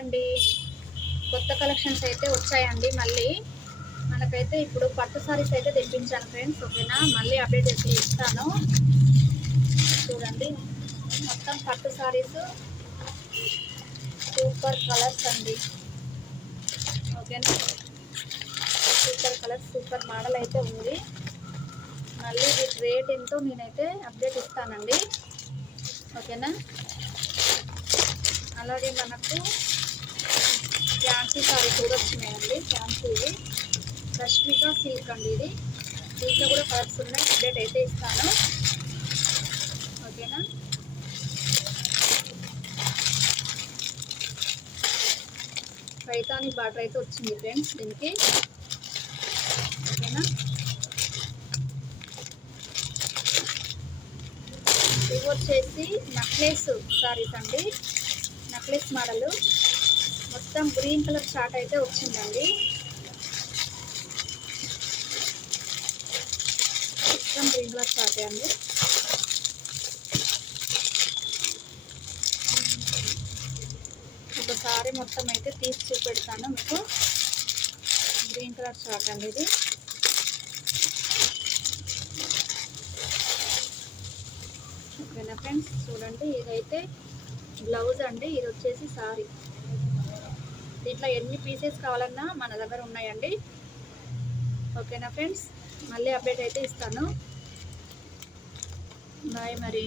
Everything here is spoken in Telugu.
అండి కొత్త కలెక్షన్స్ అయితే వచ్చాయండి మళ్ళీ. మనకైతే ఇప్పుడు పట్టు సారీస్ అయితే తెప్పించాను ఫ్రెండ్స్ ఓకేనా? మళ్ళీ అప్డేట్ చేసి ఇస్తాను. చూడండి. మొత్తం పట్టు సారీస్ సూపర్ కలర్స్ అండి. ఓకేనా? సూపర్ కలర్ సూపర్ మోడల్ అయితే ఉంది. మళ్ళీ వీటి రేట్ ఎంతో నేనైతే అప్డేట్ ఇస్తానండి. ఓకేనా? అలాగే మనకు ఫ్యాన్సీ సారీ కూడా వచ్చినాయండి. ఫ్యాన్సీ ఇది. రష్మిక సిల్క్ అండి ఇది. దీంట్లో కూడా కలర్స్ ఉన్నాయి. అప్డేట్ అయితే ఇస్తాను. ఓకేనా? రైతాని బాటర్ అయితే వచ్చింది ఫ్రెండ్స్ దీనికి. ఓకేనా? ఇవి వచ్చేసి నక్లెస్ సారీస్ అండి. Necklace model. మొత్తం గ్రీన్ కలర్ షార్ట్ అయితే వచ్చిందండి. మొత్తం గ్రీన్ కలర్ చార్ట్ అండి. ఒకసారి మొత్తం అయితే తీసి చూపెడతాను మీకు. గ్రీన్ కలర్ షార్ట్ అండి ఇది. ఓకేనా ఫ్రెండ్స్? చూడండి ఇదైతే బ్లౌజ్ అండి ఇది వచ్చేసి సారీ. దీంట్లో ఎన్ని పీసెస్ కావాలన్నా మన దగ్గర ఉన్నాయండి. ఓకేనా ఫ్రెండ్స్? మళ్ళీ అప్డేట్ అయితే ఇస్తాను. బాయ్ మరి.